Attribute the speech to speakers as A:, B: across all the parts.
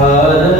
A: Hare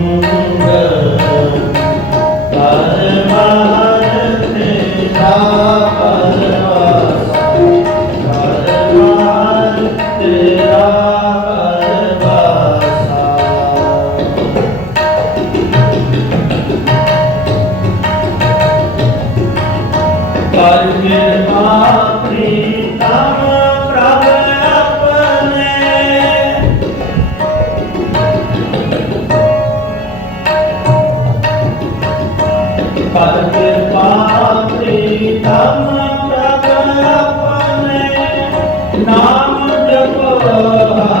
A: ਜਪੋ